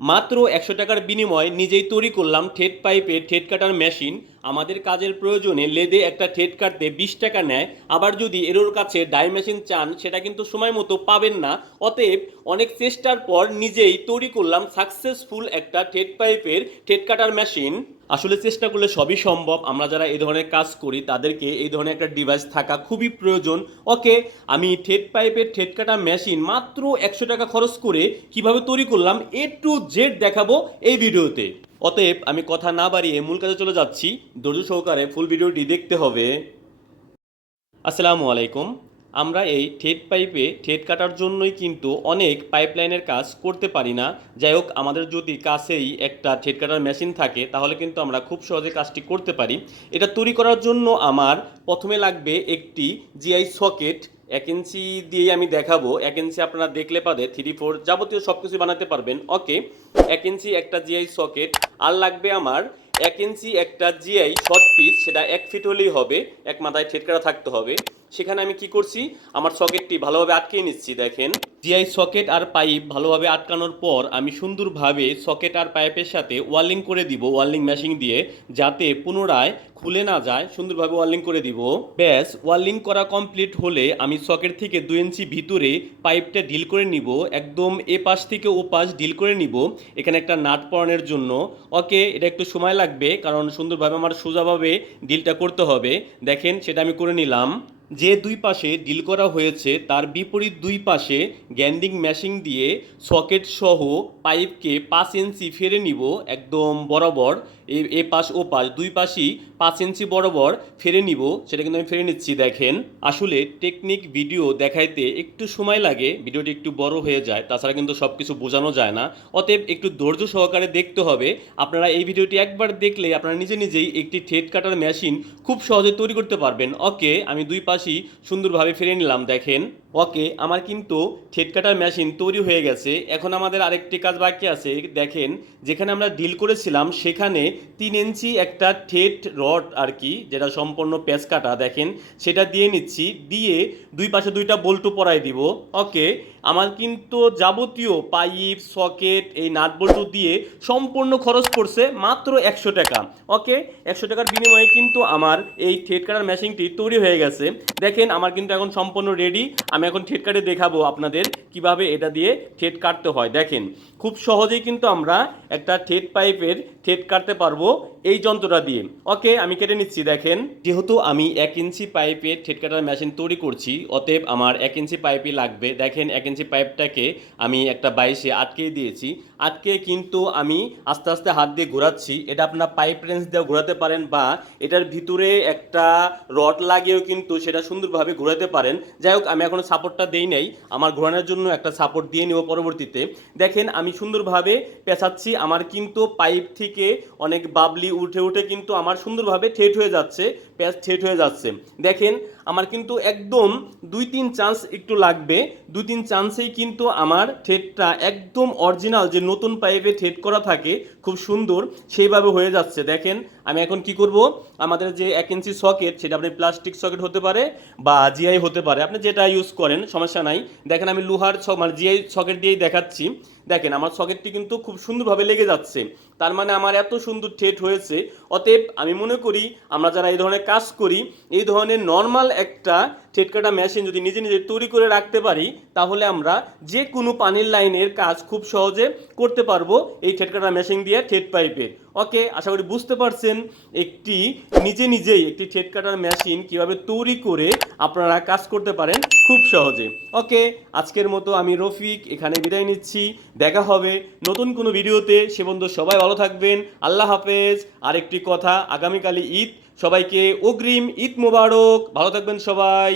মাত্র একশো টাকার বিনিময়ে নিজেই তৈরি করলাম ঠেট পাইপের ঠেট কাটার মেশিন। আমাদের কাজের প্রয়োজনে লেদে একটা ঠেট কাটতে বিশ টাকা নেয়। আবার যদি এরোর কাছে ডাই মেশিন চান, সেটা কিন্তু সময় মতো পাবেন না। অতএব অনেক চেষ্টার পর নিজেই তৈরি করলাম সাকসেসফুল একটা ঠেট পাইপের ঠেট কাটার মেশিন। আসলে চেষ্টা করলে সবই সম্ভব। আমরা যারা এই ধরনের কাজ করি, তাদেরকে এই ধরনের একটা ডিভাইস থাকা খুবই প্রয়োজন। ওকে, আমি ঠেট পাইপের ঠেট কাটা মেশিন মাত্র একশো টাকা খরচ করে কীভাবে তৈরি করলাম এ টু জেড দেখাবো এই ভিডিওতে। অতএব আমি কথা না বাড়িয়ে মূল কাজে চলে যাচ্ছি। ধৈর্য সহকারে ফুল ভিডিওটি দেখতে হবে। আসসালামু আলাইকুম। আমরা এই ঠেট পাইপে ঠেট কাটার জন্যই কিন্তু অনেক পাইপলাইনের কাজ করতে পারি না। যাই হোক, আমাদের যদি কাছেই একটা ঠেট কাটার মেশিন থাকে, তাহলে কিন্তু আমরা খুব সহজে কাজটি করতে পারি। এটা তৈরি করার জন্য আমার প্রথমে লাগবে একটি জিআই সকেট এক ইঞ্চি দিয়েই আমি দেখাবো। এক ইঞ্চি আপনারা দেখলে পাবে থ্রি ফোর যাবতীয় সব কিছু বানাতে পারবেন। ওকে এক ইঞ্চি একটা জিআই সকেট আর লাগবে আমার এক ইঞ্চি একটা জিআই শর্ট পিস সেটা এক ফিট হলেই হবে, এক মাথায় ছেটকারা থাকতে হবে। সেখানে আমি কি করছি? আমার সকেটটি ভালোভাবে আটকে নিচ্ছি, দেখেন। জিআই সকেট আর পাইপ ভালোভাবে আটকানোর পর আমি সুন্দরভাবে সকেট আর পাইপের সাথে ওয়ার্লিং করে দিব ওয়ার্লিং মেশিন দিয়ে, যাতে পুনরায় খুলে না যায়, সুন্দরভাবে ওয়ার্লিং করে দিব। ব্যাস ওয়ার্লিং করা কমপ্লিট হলে আমি সকেট থেকে দু ইঞ্চি ভিতরে পাইপটা ডিল করে নিব, একদম এ পাশ থেকে ও পাশ ডিল করে নিব, এখানে একটা নাট পরানোর জন্য। ওকে এটা একটু সময় লাগবে, কারণ সুন্দরভাবে আমার সোজাভাবে ডিলটা করতে হবে। দেখেন, সেটা আমি করে নিলাম। যে দুই পাশে ডিল করা হয়েছে, তার বিপরীত দুই পাশে গ্যান্ডিং ম্যাশিং দিয়ে সকেট সহ পাইপকে পাঁচ ইঞ্চি ফেরে নিব একদম বরাবর। এ পাশ, ও পাশ, দুই পাশই পাঁচ ইঞ্চি বরাবর ফেরে নিব। সেটা কিন্তু আমি ফেরে নিচ্ছি, দেখেন। আসলে টেকনিক ভিডিও দেখাইতে একটু সময় লাগে, ভিডিওটি একটু বড় হয়ে যায়, তাছাড়া কিন্তু সব কিছু বোঝানো যায় না। অতএব একটু ধৈর্য সহকারে দেখতে হবে। আপনারা এই ভিডিওটি একবার দেখলে আপনারা নিজে নিজেই একটি ঠেট কাটার মেশিন খুব সহজে তৈরি করতে পারবেন। ওকে, আমি দুই পাশই সুন্দরভাবে ফিরে নিলাম দেখেন। ওকে, আমার কিন্তু ঠেট কাটার মেশিন তৈরি হয়ে গেছে। এখন আমাদের আরেকটি কাজ বাকি আছে। দেখেন, যেখানে আমরা ডিল করেছিলাম, সেখানে তিন ইঞ্চি একটা ঠেট রড আর কি, যেটা সম্পূর্ণ পেঁচ কাটা, দেখেন, সেটা দিয়ে নিচ্ছি। দিয়ে দুই পাশে দুইটা বল্টু পরাই দিব। ওকে, আমার কিন্তু যাবতীয় পাইপ সকেট এই নাট বল্টু দিয়ে সম্পূর্ণ খরচ পড়ছে মাত্র একশো টাকা। ওকে, একশো টাকার বিনিময়ে কিন্তু আমার এই ঠেট কাটার মেশিনটি তৈরি হয়ে গেছে। দেখেন, আমার কিন্তু এখন সম্পূর্ণ রেডি আমি এখন ঠেট কাটে দেখাবো আপনাদের কীভাবে এটা দিয়ে ঠেট কাটতে হয়। দেখেন, খুব সহজেই কিন্তু আমরা একটা ঠেট পাইপের ঠেট কাটতে পারব এই যন্ত্রটা দিয়ে। ওকে, আমি কেটে নিচ্ছি, দেখেন। যেহেতু আমি এক ইঞ্চি পাইপের ঠেট কাটার মেশিন তৈরি করছি, অতএব আমার এক ইঞ্চি পাইপই লাগবে। দেখেন, এক ইঞ্চি পাইপটাকে আমি একটা বাইশে আটকে দিয়েছি। আটকে কিন্তু আমি আস্তে আস্তে হাত দিয়ে ঘোরাচ্ছি। এটা আপনার পাইপ রেঞ্জ দিয়ে ঘোরাতে পারেন বা এটার ভিতরে একটা রড লাগিয়েও কিন্তু সেটা সুন্দরভাবে ঘোরাতে পারেন। যাই হোক, আমি এখনও সাপোর্টটা দেই নাই, আমার ঘোরানোর জন্য একটা সাপোর্ট দিয়ে নেব পরবর্তীতে। দেখেন, আমি সুন্দরভাবে পেঁচাচ্ছি, আমার কিন্তু পাইপ থেকে অনেক বাবলি উঠে উঠে কিন্তু আমার সুন্দরভাবে ঠেট হয়ে যাচ্ছে প্যাচ ঠেট হয়ে যাচ্ছে। দেখেন, আমার কিন্তু একদম দুই তিন চান্স একটু লাগবে, দুই তিন চান্সেই কিন্তু আমার ঠেটটা একদম অরিজিনাল যে নতুন পাইপে ঠেট করা থাকে, খুব সুন্দর, সেইভাবে হয়ে যাচ্ছে। দেখেন, আমি এখন কি করব? আমাদের যে এক ইঞ্চি সকেট সেটা আপনি প্লাস্টিক সকেট হতে পারে বা জিআই হতে পারে, আপনি যেটা ইউজ করেন সমস্যা নাই। দেখেন আমি লোহার ছক মানে জিআই ছকের দিয়েই দেখাচ্ছি। দেখেন, আমার সকেটটি কিন্তু খুব সুন্দরভাবে লেগে যাচ্ছে। তার মানে আমার এত সুন্দর ঠেট হয়েছে। অতএব আমি মনে করি, আমরা যারা এই ধরনের কাজ করি, এই ধরনের নর্মাল একটা ঠেট কাটা মেশিন যদি নিজে নিজে তৈরি করে রাখতে পারি, তাহলে আমরা যে কোনো পানির লাইনের কাজ খুব সহজে করতে পারব এই ঠেট কাটা মেশিন দিয়ে ঠেট পাইপের ওকে আশা করি বুঝতে পারছেন, একটি নিজে নিজেই একটি ঠেট কাটার মেশিন কীভাবে তৈরি করে আপনারা কাজ করতে পারেন খুব সহজে। ওকে আজকের মতো আমি রফিক, এখানে বিদায় নিচ্ছি। দেখা হবে নতুন কোনো ভিডিওতে। সে বন্ধু সবাই ভালো থাকবেন। আল্লাহ হাফেজ। আরেকটি কথা, আগামীকালই ঈদ। সবাইকে অগ্রিম ঈদ মোবারক। ভালো থাকবেন সবাই।